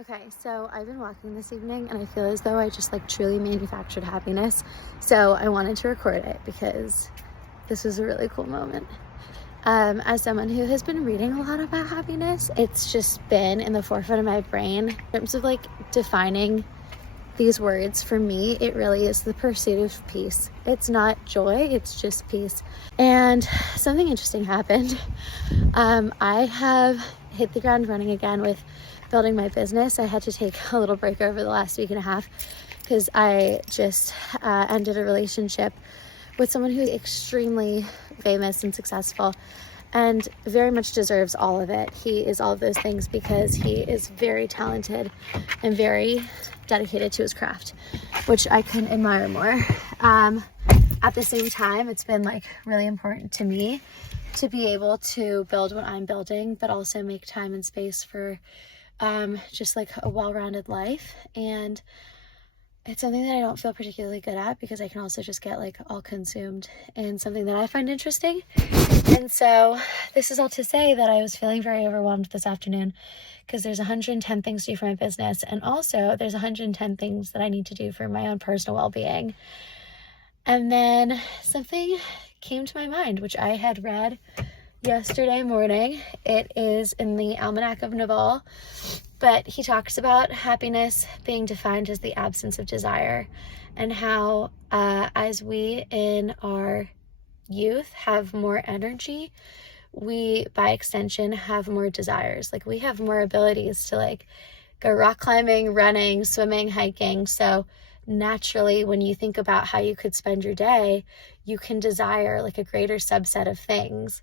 Okay, so I've been walking this evening and I feel as though I just like truly manufactured happiness. So I wanted to record it because this was a really cool moment. As someone who has been reading a lot about happiness, it's just been in the forefront of my brain in terms of like defining these words. For me, it really is the pursuit of peace. It's not joy, it's just peace. And something interesting happened. I have hit the ground running again with building my business. I had to take a little break over the last week and a half because I just ended a relationship with someone who's extremely famous and successful and very much deserves all of it. He is all of those things because he is very talented and very dedicated to his craft, which I couldn't admire more. At the same time, it's been like really important to me to be able to build what I'm building, but also make time and space for just like a well-rounded life. And it's something that I don't feel particularly good at because I can also just get like all consumed in something that I find interesting. And so this is all to say that I was feeling very overwhelmed this afternoon because there's 110 things to do for my business. And also there's 110 things that I need to do for my own personal well-being. And then something came to my mind, which I had read yesterday morning. It is in the Almanac of Naval, but he talks about happiness being defined as the absence of desire, and how as we in our youth have more energy, we by extension have more desires. Like we have more abilities to like go rock climbing, running, swimming, hiking. So naturally, when you think about how you could spend your day, you can desire like a greater subset of things.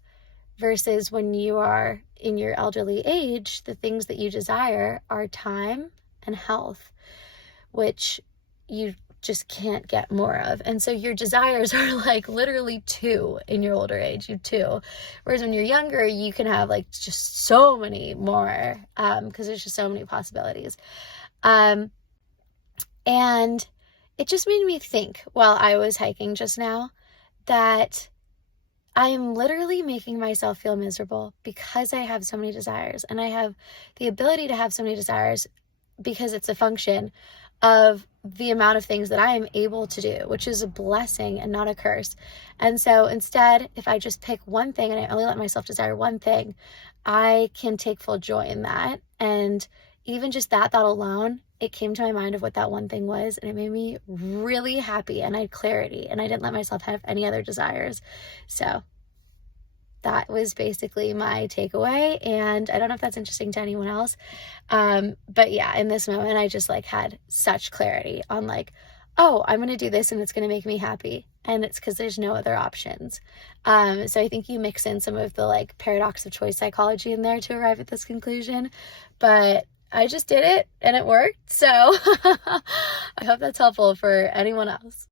Versus when you are in your elderly age, the things that you desire are time and health, which you just can't get more of. And so your desires are like literally two in your older age, you two. Whereas when you're younger, you can have like just so many more because there's just so many possibilities. And it just made me think while I was hiking just now that I am literally making myself feel miserable because I have so many desires, and I have the ability to have so many desires because it's a function of the amount of things that I am able to do, which is a blessing and not a curse. And so instead, if I just pick one thing and I only let myself desire one thing, I can take full joy in that. And even just that thought alone, it came to my mind of what that one thing was, and it made me really happy, and I had clarity, and I didn't let myself have any other desires. So that was basically my takeaway, and I don't know if that's interesting to anyone else. But yeah, in this moment, I just like had such clarity on like, oh, I'm going to do this and it's going to make me happy. And it's because there's no other options. So I think you mix in some of the like paradox of choice psychology in there to arrive at this conclusion, but I just did it and it worked. So I hope that's helpful for anyone else.